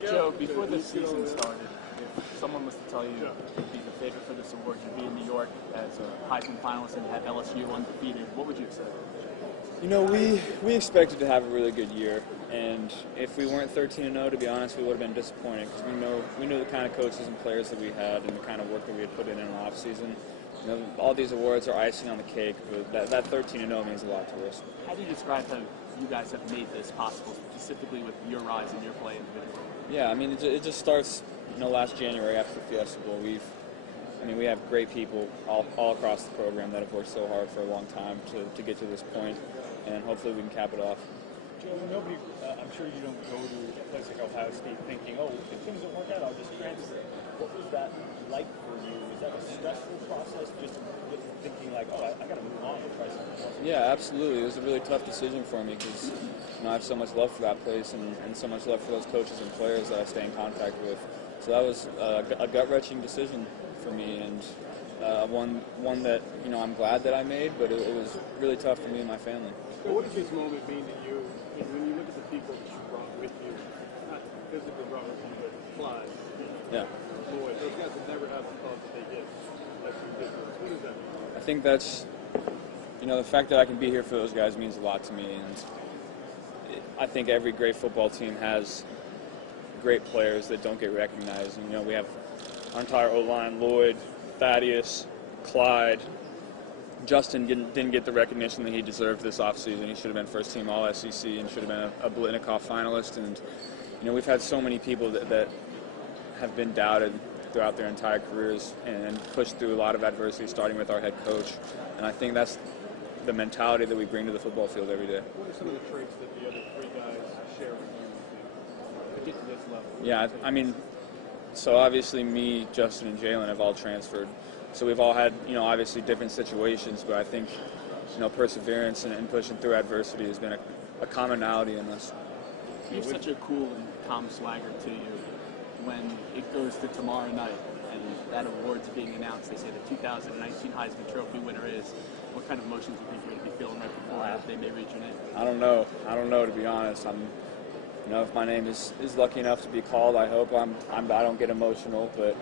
Joe, before the season started, if someone was to tell you you'd be the favorite for this award, you'd be in New York as a Heisman finalist and have LSU undefeated, what would you have said? You know, we expected to have a really good year, and if we weren't 13-0, to be honest, we would have been disappointed because we know the kind of coaches and players that we had and the kind of work that we had put in the off season. You know, all these awards are icing on the cake, but that 13-0 means a lot to us. How do you describe how you guys have made this possible, specifically with your rise and your play individually? Yeah, I mean, it just starts, last January after the Fiesta Bowl. We have great people all across the program that have worked so hard for a long time to get to this point, and hopefully we can cap it off. Joe, nobody, I'm sure you don't go to a place like Ohio State thinking, oh, if things don't work out, I'll just transfer. What was that like for you? Was that a stressful process, just thinking like, oh, I got to move on and try something else? Yeah, absolutely. It was a really tough decision for me because I have so much love for that place and so much love for those coaches and players that I stay in contact with. So that was a gut-wrenching decision for me, and one that I'm glad that I made, but it was really tough for me and my family. So what does this moment mean to you? When you look at the people that you brought with you, not physically brought with you, but Clyde, Lloyd, those guys would never have the thought that they get. That's ridiculous. What does that mean? I think that's, the fact that I can be here for those guys means a lot to me, and I think every great football team has great players that don't get recognized. And, we have our entire O-line, Lloyd, Thaddeus, Clyde. Justin didn't get the recognition that he deserved this offseason. He should have been first-team All-SEC and should have been a Blitnikoff finalist. And, we've had so many people that have been doubted throughout their entire careers and pushed through a lot of adversity, starting with our head coach. And I think that's the mentality that we bring to the football field every day. What are some of the traits that the other three guys share with you to get to this level? Yeah, so obviously me, Justin, and Jalen have all transferred. So we've all had, obviously different situations, but I think, perseverance and pushing through adversity has been a commonality in us. You have such a cool and calm swagger to you. When it goes to tomorrow night and that award's being announced, they say the 2019 Heisman Trophy winner is, what kind of emotions do you think you're going to be feeling right before they may reach your name? I don't know, to be honest. If my name is lucky enough to be called, I hope I don't get emotional, but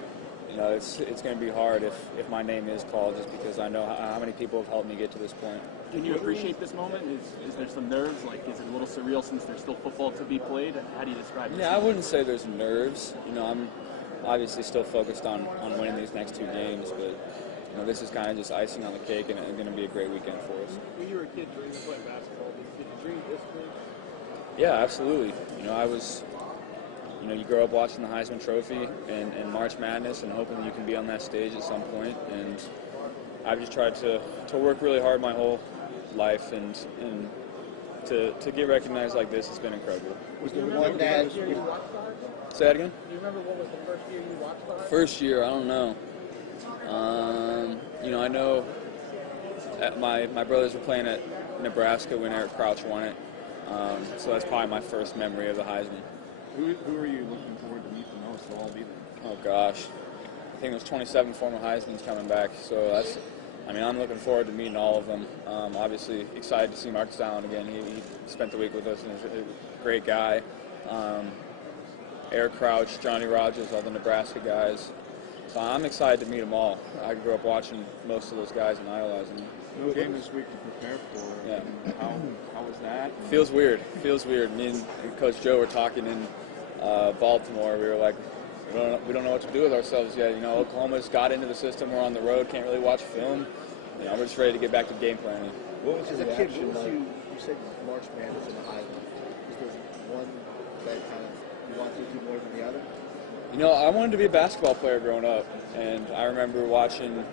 it's going to be hard if my name is called, just because I know how many people have helped me get to this point. Can you appreciate this moment? Is there some nerves? Like, is it a little surreal since there's still football to be played? How do you describe it? Yeah, I wouldn't say there's nerves. I'm obviously still focused on winning these next two games, but this is kind of just icing on the cake, and it's going to be a great weekend for us. When you were a kid dreaming of playing basketball, did you dream this big? Yeah, absolutely. I was, you grow up watching the Heisman Trophy and March Madness and hoping that you can be on that stage at some point. And I've just tried to work really hard my whole life, and to get recognized like this has been incredible. Was there one that Say that again? Do you remember what was the first year you watched that? First year, I don't know. I know my brothers were playing at Nebraska when Eric Crouch won it. So that's probably my first memory of the Heisman. Who are you looking forward to meet the most? They'll all be there. Oh gosh, I think there's 27 former Heismans coming back. So I'm looking forward to meeting all of them. Obviously excited to see Marcus Allen again. He spent the week with us and is a great guy. Eric Crouch, Johnny Rogers, all the Nebraska guys. So I'm excited to meet them all. I grew up watching most of those guys and idolizing them. No game this week to prepare for. Yeah. How was that? Feels weird. Me and Coach Joe were talking in Baltimore. We were like, we don't know what to do with ourselves yet. Oklahoma's got into the system. We're on the road. Can't really watch film. We're just ready to get back to game planning. What was your reaction? You said March Madness in the Heisman. Is there one that kind of you want to do more than the other? I wanted to be a basketball player growing up, and I remember watching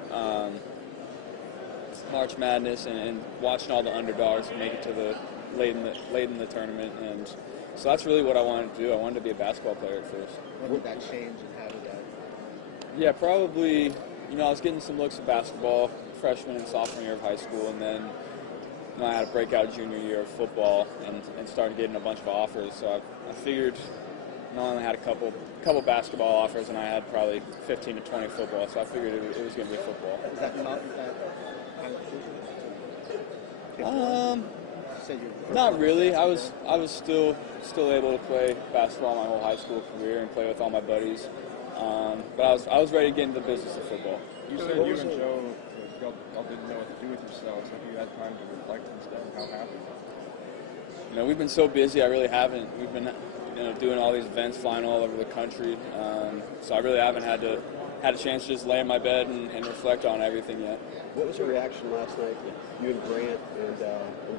March Madness and watching all the underdogs make it to the late in the tournament, and so that's really what I wanted to do. I wanted to be a basketball player at first. When did that change, and how did that? Yeah, probably. I was getting some looks at basketball freshman and sophomore year of high school, and then I had a breakout junior year of football and started getting a bunch of offers. So I figured. I only had a couple basketball offers, and I had probably 15 to 20 football, so I figured it was going to be football. Is that tough? Is that kind of said you're Not really. I was still able to play basketball my whole high school career and play with all my buddies. But I was ready to get into the business of football. You said you and Joe, y'all didn't know what to do with yourselves. Have you had time to reflect and stuff? How happened? You know, we've been so busy. I really haven't. We've been doing all these events, flying all over the country. So I really haven't had a chance to just lay in my bed and reflect on everything yet. What was your reaction last night? You and Grant and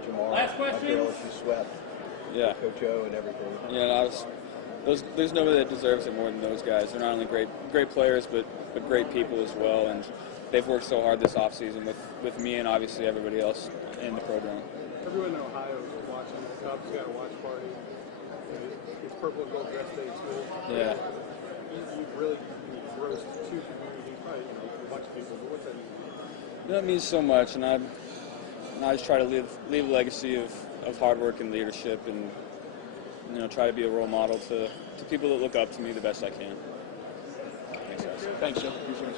Jamar. Last question. After LSU swept. Yeah. Coach O and everything. Yeah, there's nobody that deserves it more than those guys. They're not only great players, but great people as well. And they've worked so hard this offseason with me and obviously everybody else in the program. Everyone in Ohio is watching. The Cubs got a watch party. It's purple and gold dress day too. Yeah. You really rose to two communities, probably, a bunch of people. But what's that mean? That means so much, and I just try to leave a legacy of hard work and leadership, and try to be a role model to people that look up to me the best I can. Thanks, guys. Thanks, Joe. Appreciate it.